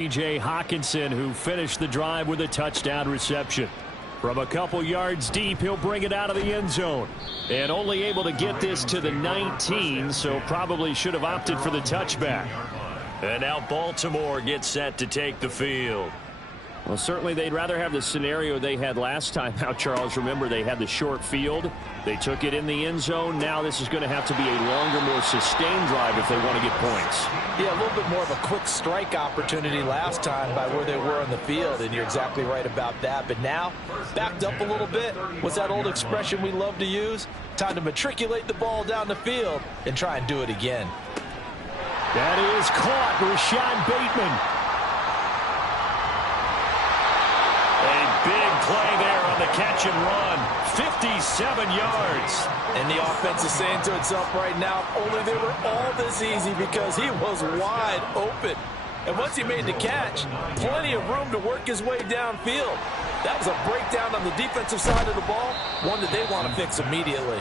T.J. Hawkinson, who finished the drive with a touchdown reception. From a couple yards deep, he'll bring it out of the end zone. And only able to get this to the 19, so probably should have opted for the touchback. And now Baltimore gets set to take the field. Well, certainly they'd rather have the scenario they had last time out, Charles. Remember, they had the short field. They took it in the end zone. Now this is going to have to be a longer, more sustained drive if they want to get points. Yeah, a little bit more of a quick strike opportunity last time by where they were on the field, and you're exactly right about that. But now, backed up a little bit. What's that old expression we love to use? Time to matriculate the ball down the field and try and do it again. That is caught. Rashad Bateman. Big play there on the catch and run. 57 yards. And the offense is saying to itself right now, only they were all this easy because he was wide open. And once he made the catch, plenty of room to work his way downfield. That was a breakdown on the defensive side of the ball, one that they want to fix immediately.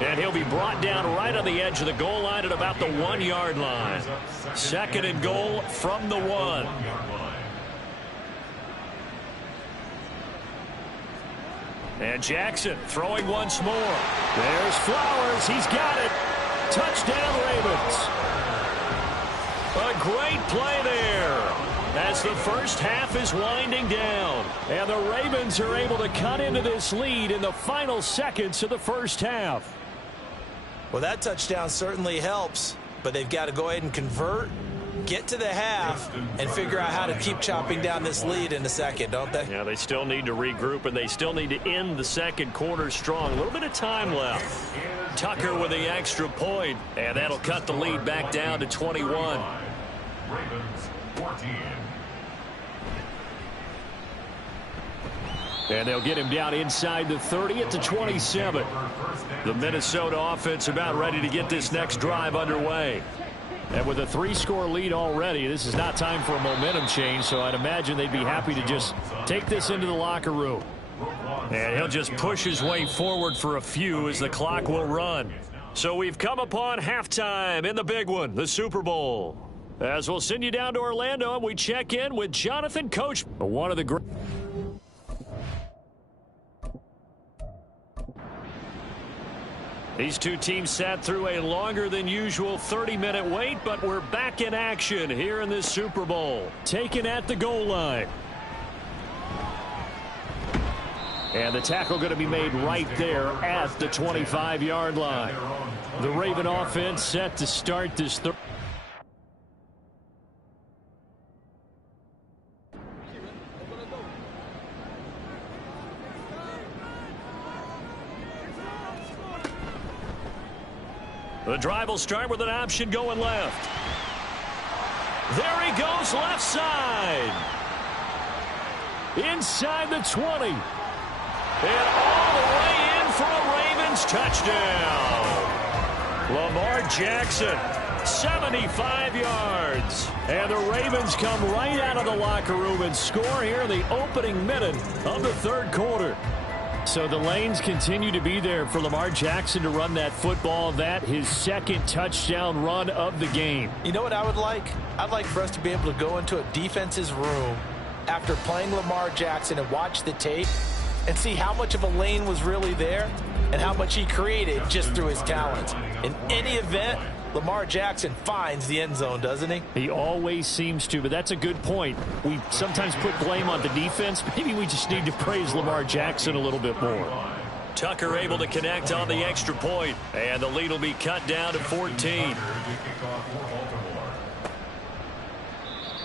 And he'll be brought down right on the edge of the goal line at about the 1 yard line. Second and goal from the 1. And Jackson throwing once more. There's Flowers. He's got it. Touchdown, Ravens. A great play there as the first half is winding down. And the Ravens are able to cut into this lead in the final seconds of the first half. Well, that touchdown certainly helps, but they've got to go ahead and convert, get to the half, and figure out how to keep chopping down this lead in the second, don't they? Yeah, they still need to regroup, and they still need to end the second quarter strong. A little bit of time left. Tucker with the extra point, and that'll cut the lead back down to 21. Ravens 14. And they'll get him down inside the 30 at the 27. The Minnesota offense about ready to get this next drive underway. And with a 3-score lead already, this is not time for a momentum change, so I'd imagine they'd be happy to just take this into the locker room. And he'll just push his way forward for a few as the clock will run. So we've come upon halftime in the big one, the Super Bowl. As we'll send you down to Orlando, and we check in with Jonathan Coach, one of the great. These two teams sat through a longer than usual 30-minute wait, but we're back in action here in this Super Bowl. Taken at the goal line. And the tackle going to be made right there at the 25-yard line. The Raven offense set to start this third. The drive will start with an option going left. There he goes, left side. Inside the 20. And all the way in for a Ravens touchdown. Lamar Jackson, 75 yards. And the Ravens come right out of the locker room and score here in the opening minute of the third quarter. So the lanes continue to be there for Lamar Jackson to run that football. That his second touchdown run of the game. You know what I would like? I'd like for us to be able to go into a defense's room after playing Lamar Jackson and watch the tape and see how much of a lane was really there and how much he created just through his talents. In any event, Lamar Jackson finds the end zone, doesn't he? He always seems to, but that's a good point. We sometimes put blame on the defense. Maybe we just need to praise Lamar Jackson a little bit more. Tucker able to connect on the extra point, and the lead will be cut down to 14.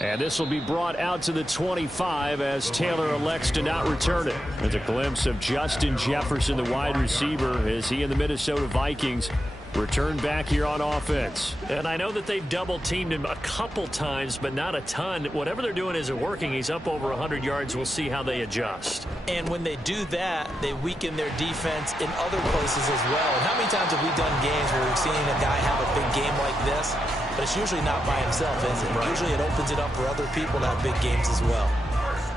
And this will be brought out to the 25 as Taylor elects to not return it. There's a glimpse of Justin Jefferson, the wide receiver, as he and the Minnesota Vikings return back here on offense. And I know that they've double-teamed him a couple times, but not a ton. Whatever they're doing isn't working. He's up over 100 yards. We'll see how they adjust. And when they do that, they weaken their defense in other places as well. And how many times have we done games where we've seen a guy have a big game like this? But it's usually not by himself, is it? Right. Usually it opens it up for other people to have big games as well.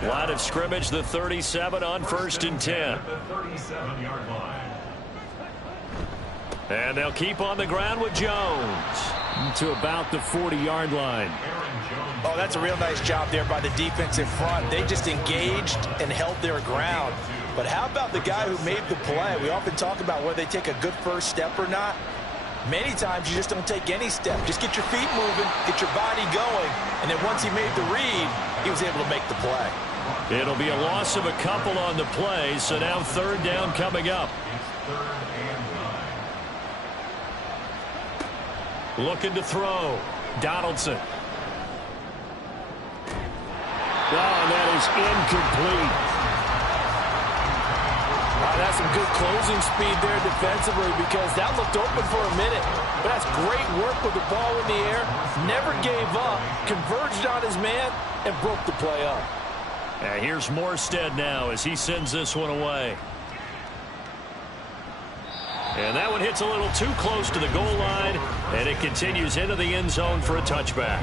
Line of scrimmage, the 37 on 1st and 10. The 37-yard line. And they'll keep on the ground with Jones to about the 40-yard line. Aaron Jones Oh, that's a real nice job there by the defensive front. They just engaged and held their ground. But how about the guy who made the play? We often talk about whether they take a good first step or not. Many times you just don't take any step. Just get your feet moving, get your body going, and then once he made the read, he was able to make the play. It'll be a loss of a couple on the play, so now third down coming up. Looking to throw. Donaldson. Oh, that is incomplete. That's some good closing speed there defensively because that looked open for a minute. But that's great work with the ball in the air. Never gave up, converged on his man, and broke the play up. And here's Morstead now as he sends this one away. And that one hits a little too close to the goal line, and it continues into the end zone for a touchback.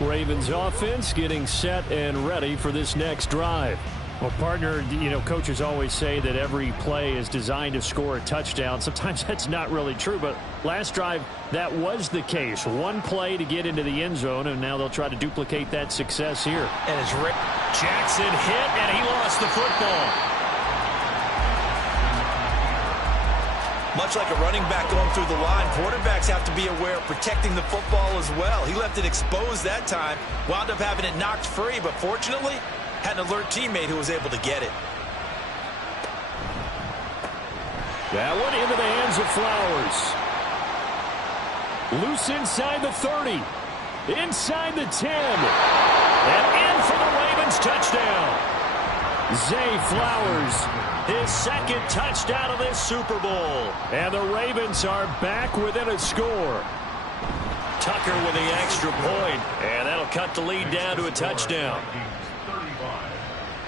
Ravens offense getting set and ready for this next drive. Well, partner, coaches always say that every play is designed to score a touchdown. Sometimes that's not really true, but last drive, that was the case. One play to get into the end zone, and now they'll try to duplicate that success here. And it's Rick Jackson hit, and he lost the football. Much like a running back going through the line, quarterbacks have to be aware of protecting the football as well. He left it exposed that time, wound up having it knocked free, but fortunately, had an alert teammate who was able to get it. That one into the hands of Flowers. Loose inside the 30. Inside the 10. And in for the Ravens touchdown. Zay Flowers, his second touchdown of this Super Bowl. And the Ravens are back within a score. Tucker with the extra point, and that'll cut the lead down to a touchdown.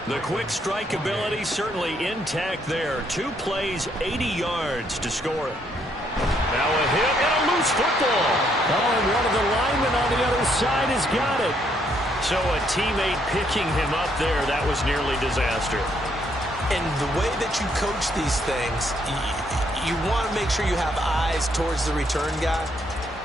The quick strike ability certainly intact there. 2 plays, 80 yards to score it. Now a hit and a loose football. Oh, and one of the linemen on the other side has got it. So a teammate picking him up there, that was nearly disaster. And the way that you coach these things, you want to make sure you have eyes towards the return guy,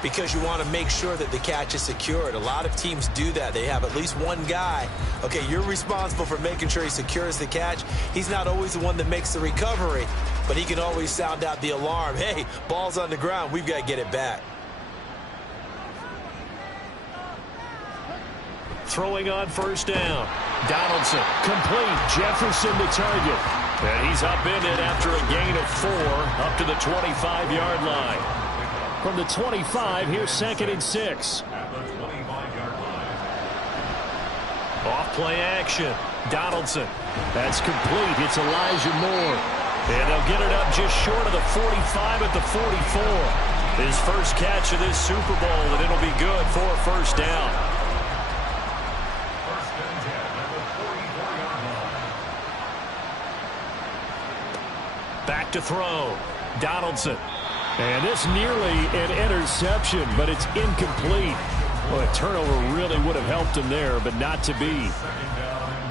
because you want to make sure that the catch is secured. A lot of teams do that. They have at least one guy. Okay, you're responsible for making sure he secures the catch. He's not always the one that makes the recovery, but he can always sound out the alarm. Hey, ball's on the ground. We've got to get it back. Throwing on first down. Donaldson, complete. Jefferson the target. And he's upended after a gain of 4 up to the 25-yard line. From the 25, here's 2nd and 6. Off play action. Donaldson. That's complete. It's Elijah Moore. And they'll get it up just short of the 45 at the 44. His first catch of this Super Bowl, and it'll be good for a first down. Back to throw. Donaldson. And this nearly an interception, but it's incomplete. Well, a turnover really would have helped him there, but not to be.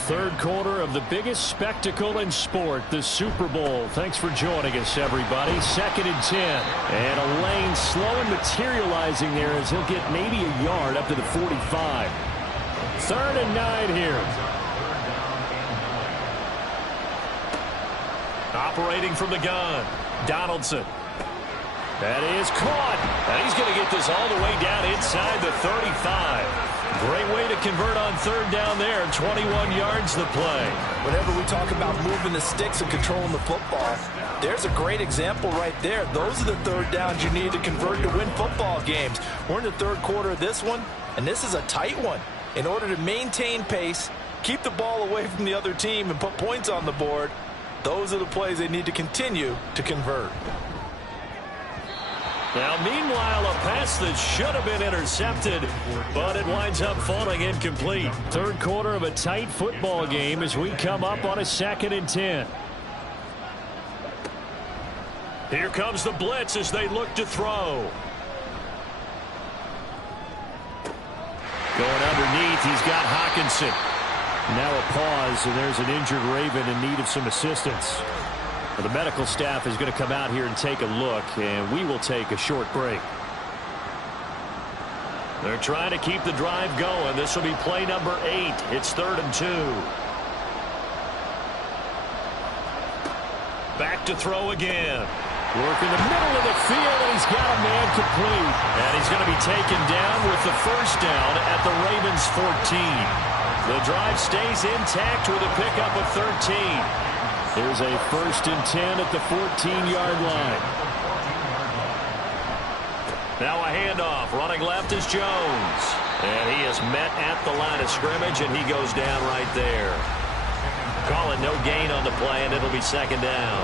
Third quarter of the biggest spectacle in sport, the Super Bowl. Thanks for joining us, everybody. 2nd and 10. And a lane slow and materializing there as he'll get maybe a yard up to the 45. 3rd and 9 here. Operating from the gun. Donaldson. That is caught. And he's going to get this all the way down inside the 35. Great way to convert on third down there. 21 yards the play. Whenever we talk about moving the sticks and controlling the football, there's a great example right there. Those are the third downs you need to convert to win football games. We're in the third quarter of this one, and this is a tight one. In order to maintain pace, keep the ball away from the other team, and put points on the board, those are the plays they need to continue to convert. Now, meanwhile, a pass that should have been intercepted, but it winds up falling incomplete. Third quarter of a tight football game as we come up on a 2nd and 10. Here comes the blitz as they look to throw. Going underneath, he's got Hawkinson. Now a pause, and there's an injured Raven in need of some assistance. Well, the medical staff is going to come out here and take a look, and we will take a short break. They're trying to keep the drive going. This will be play number 8. It's 3rd and 2. Back to throw again. Working the middle of the field, and he's got a man complete. And he's going to be taken down with the first down at the Ravens 14. The drive stays intact with a pickup of 13. Here's a 1st and 10 at the 14-yard line. Now a handoff. Running left is Jones. And he is met at the line of scrimmage, and he goes down right there. Call it no gain on the play, and it'll be 2nd down.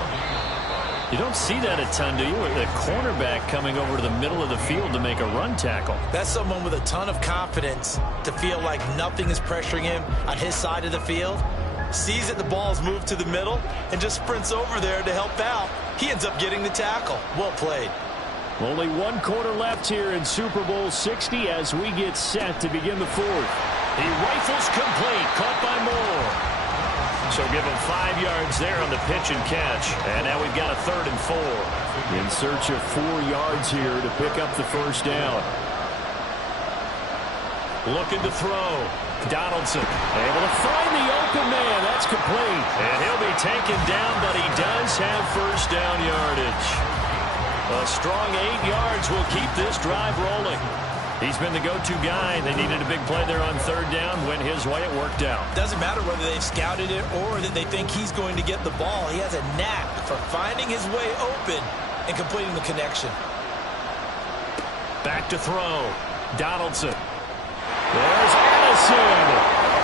You don't see that a ton, do you? The cornerback coming over to the middle of the field to make a run tackle. That's someone with a ton of confidence to feel like nothing is pressuring him on his side of the field. Sees that the ball's moved to the middle and just sprints over there to help out. He ends up getting the tackle. Well played. Only 1 quarter left here in Super Bowl 60 as we get set to begin the 4th. He rifles complete. Caught by Moore. So give him 5 yards there on the pitch and catch. And now we've got a 3rd and 4. In search of 4 yards here to pick up the first down. Looking to throw. Donaldson able to find the open man. That's complete. And he'll be taken down, but he does have first down yardage. A strong 8 yards will keep this drive rolling. He's been the go-to guy. They needed a big play there on 3rd down. Went his way. It worked out. Doesn't matter whether they've scouted it or that they think he's going to get the ball. He has a knack for finding his way open and completing the connection. Back to throw. Donaldson. There's Addison.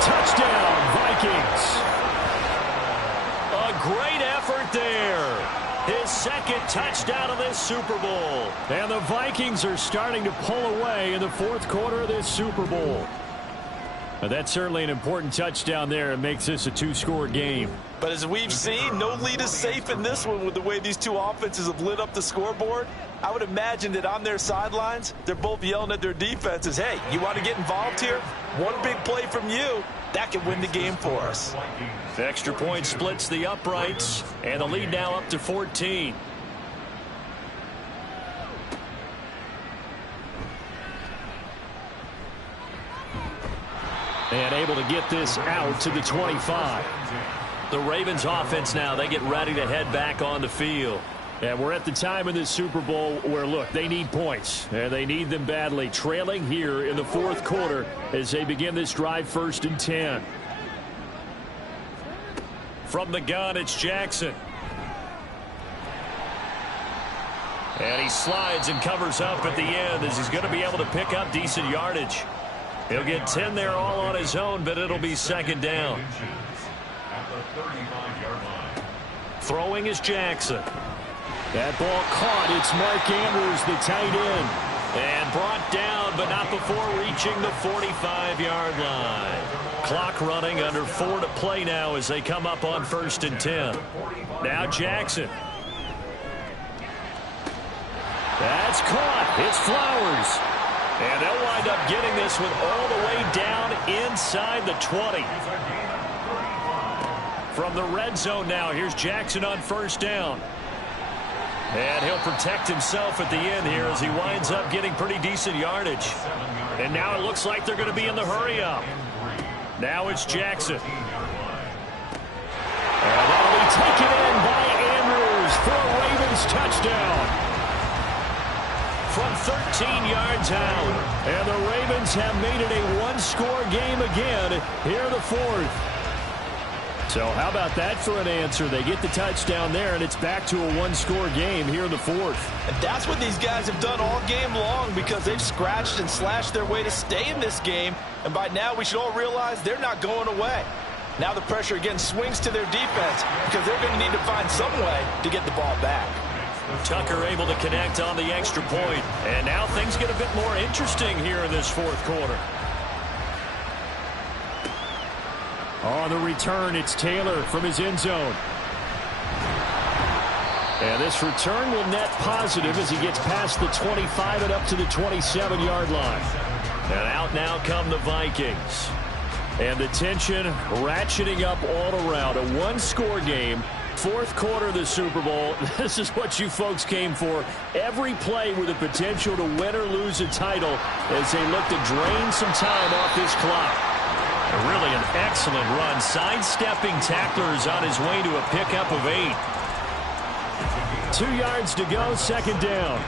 Touchdown, Vikings. A great effort there. His 2nd touchdown of this Super Bowl. And the Vikings are starting to pull away in the 4th quarter of this Super Bowl. Now, that's certainly an important touchdown there. It makes this a 2-score game. But as we've seen, no lead is safe in this one with the way these two offenses have lit up the scoreboard. I would imagine that on their sidelines, they're both yelling at their defenses, hey, you want to get involved here? One big play from you, that could win the game for us. The extra point splits the uprights, and the lead now up to 14. And able to get this out to the 25. The Ravens offense now, they get ready to head back on the field. And we're at the time in this Super Bowl where, look, they need points. And they need them badly. Trailing here in the 4th quarter as they begin this drive 1st and 10. From the gun, it's Jackson. And he slides and covers up at the end as he's going to be able to pick up decent yardage. He'll get 10 there all on his own, but it'll be 2nd down. Throwing is Jackson. That ball caught. It's Mark Andrews, the tight end. And brought down, but not before reaching the 45-yard line. Clock running, under 4 to play now as they come up on 1st and 10. Now Jackson. That's caught. It's Flowers. And they'll wind up getting this one all the way down inside the 20. From the red zone now, here's Jackson on 1st down. And he'll protect himself at the end here as he winds up getting pretty decent yardage. And now it looks like they're going to be in the hurry-up. Now it's Jackson. And that'll be taken in by Andrews for a Ravens touchdown. From 13 yards out. And the Ravens have made it a 1-score game again here in the 4th. So how about that for an answer? They get the touchdown there, and it's back to a 1-score game here in the 4th. And that's what these guys have done all game long because they've scratched and slashed their way to stay in this game. And by now, we should all realize they're not going away. Now the pressure again swings to their defense because they're going to need to find some way to get the ball back. Tucker able to connect on the extra point. And now things get a bit more interesting here in this 4th quarter. On the return, it's Taylor from his end zone. And this return will net positive as he gets past the 25 and up to the 27-yard line. And out now come the Vikings. And the tension ratcheting up all around. A 1-score game. Fourth quarter of the Super Bowl. This is what you folks came for. Every play with the potential to win or lose a title as they look to drain some time off this clock. Really an excellent run. Sidestepping tacklers on his way to a pickup of 8. 2 yards to go, second down.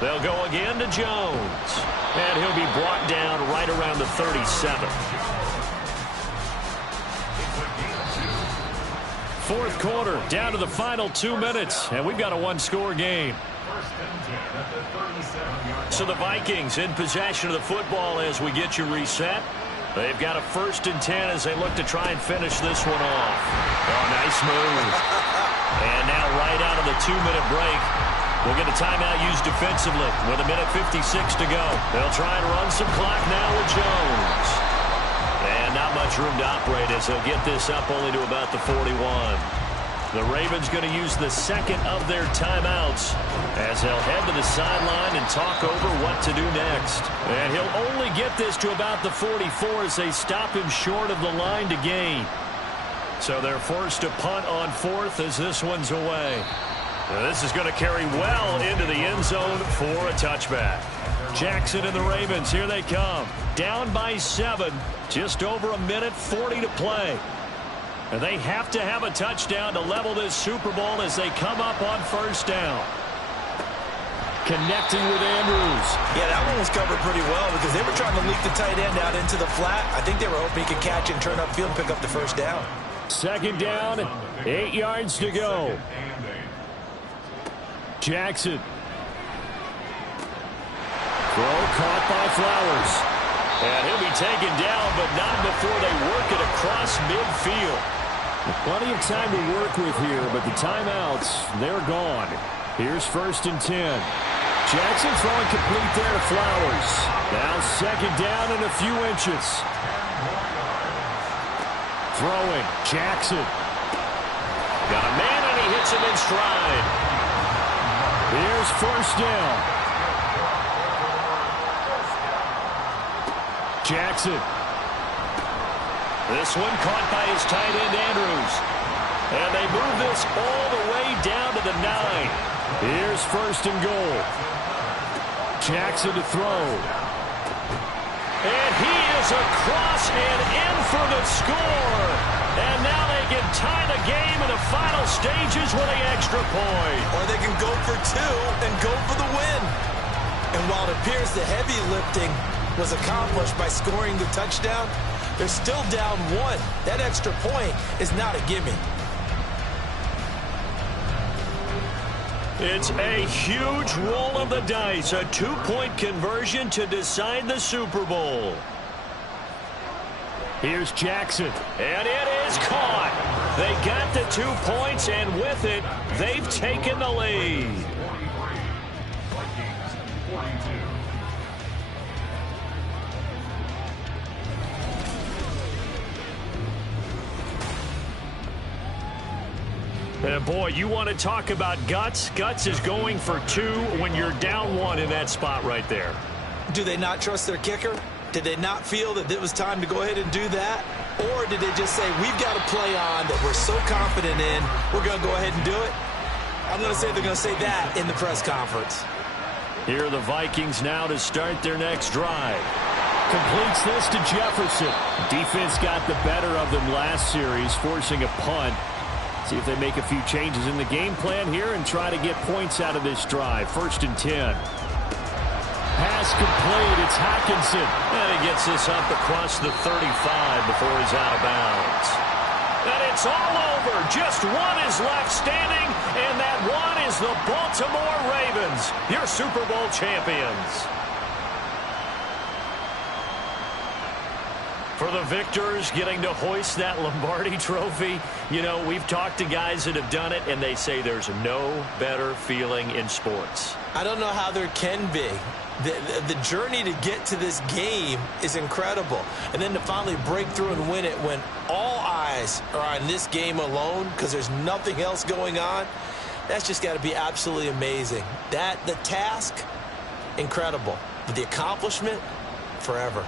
They'll go again to Jones. And he'll be brought down right around the 37. Fourth quarter, down to the final 2 minutes. And we've got a one-score game. So the Vikings in possession of the football as we get you reset. They've got a 1st and 10 as they look to try and finish this one off. Oh, nice move. And now right out of the 2-minute break, we'll get a timeout used defensively with 1:56 to go. They'll try and run some clock now with Jones. And not much room to operate as they'll get this up only to about the 41. The Ravens going to use the second of their timeouts as they'll head to the sideline and talk over what to do next. And he'll only get this to about the 44 as they stop him short of the line to gain. So they're forced to punt on 4th as this one's away. Now this is going to carry well into the end zone for a touchback. Jackson and the Ravens, here they come. Down by 7, just over 1:40 to play. And they have to have a touchdown to level this Super Bowl as they come up on 1st down. Connecting with Andrews. Yeah, that one was covered pretty well because they were trying to leak the tight end out into the flat. I think they were hoping he could catch and turn upfield and pick up the 1st down. Second down, 8 yards to go. Jackson. Throw caught by Flowers. And he'll be taken down, but not before they work it across midfield. Plenty of time to work with here, but the timeouts, they're gone. Here's 1st and 10. Jackson throwing complete there to Flowers. Now 2nd down and a few inches. Throwing, Jackson. Got a man and he hits him in stride. Here's 1st down. Jackson. This one caught by his tight end, Andrews. And they move this all the way down to the 9. Here's 1st and goal. Jackson to throw. And he is across and in for the score. And now they can tie the game in the final stages with an extra point. Or they can go for 2 and go for the win. And while it appears the heavy lifting was accomplished by scoring the touchdown, they're still down 1. That extra point is not a gimme. It's a huge roll of the dice, a 2-point conversion to decide the Super Bowl. Here's Jackson, and it is caught. They got the 2 points, and with it, they've taken the lead. And boy, you want to talk about guts. Guts is going for 2 when you're down 1 in that spot right there. Do they not trust their kicker? Did they not feel that it was time to go ahead and do that? Or did they just say, we've got a play on that we're so confident in, we're going to go ahead and do it? I'm going to say they're going to say that in the press conference. Here are the Vikings now to start their next drive. Completes this to Jefferson. Defense got the better of them last series, forcing a punt. See if they make a few changes in the game plan here and try to get points out of this drive. 1st and 10. Pass complete. It's Hockenson. And he gets this up across the 35 before he's out of bounds. And it's all over. Just 1 is left standing, and that 1 is the Baltimore Ravens, your Super Bowl champions. For the victors getting to hoist that Lombardi trophy, you know, we've talked to guys that have done it, and they say there's no better feeling in sports. I don't know how there can be. The journey to get to this game is incredible. And then to finally break through and win it when all eyes are on this game alone because there's nothing else going on, that's just got to be absolutely amazing. The task, incredible. But the accomplishment, forever.